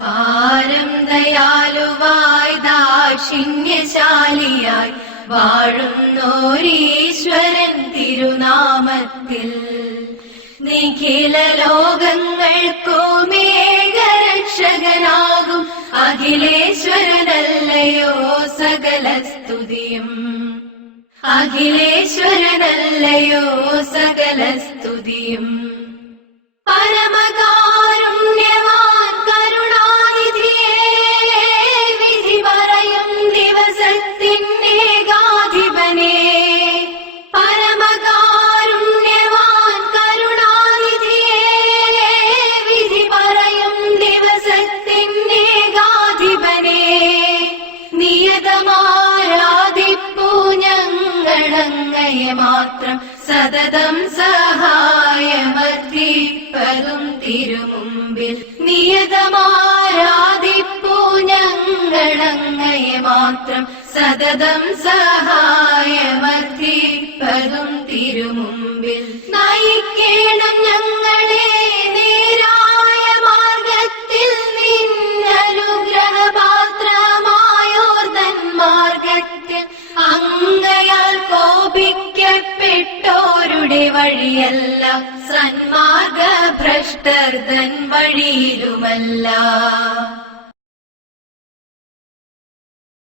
പാരം ദയാലുവായി ദാക്ഷിണ്യശാലിയായി വാഴുന്നോരീശ്വരൻ തിരുനാമത്തിൽ നിഖില ലോകങ്ങൾക്കുമേകരക്ഷകനാകും അഖിലേശ്വരനല്ലയോ സകല സ്തുതിയും. അഖിലേശ്വരനല്ലയോ സകല സ്തുതിയും. പരമകാരുണ്യവാൻ കരുണാനിധിയേ, വിധി പറയും ദിവസത്തിന്നേകാധിപനേ. പരമകാരുണ്യവാൻ കരുണാനിധിയേ, വിധി പറയും ദിവസത്തിന്നേകാധിപനേ. നിയതമാരാധിപ്പൂ ഞങ്ങളങ്ങയെ മാത്രം, സതതം സഹായമർദ്ദിപ്പതും തിരുമുമ്പിൽ. നിയതമാരാധിപ്പൂ ഞങ്ങളങ്ങയെ മാത്രം, സതതം സഹായമർദ്ദിപ്പതും തിരുമുമ്പിൽ. നയിക്കേണം ഞങ്ങളെ നേരായ മാർഗത്തിൽ, നിന്നനുഗ്രഹപാത്രമായോർതൻ മാർഗത്തിൽ. അങ്ങയാൽ കോപിക്കപ്പെട്ടോരുടെ വഴിയല്ല, സന്മാർഗ ഭ്രഷ്ടർ തൻ വഴിയിലുമല്ല.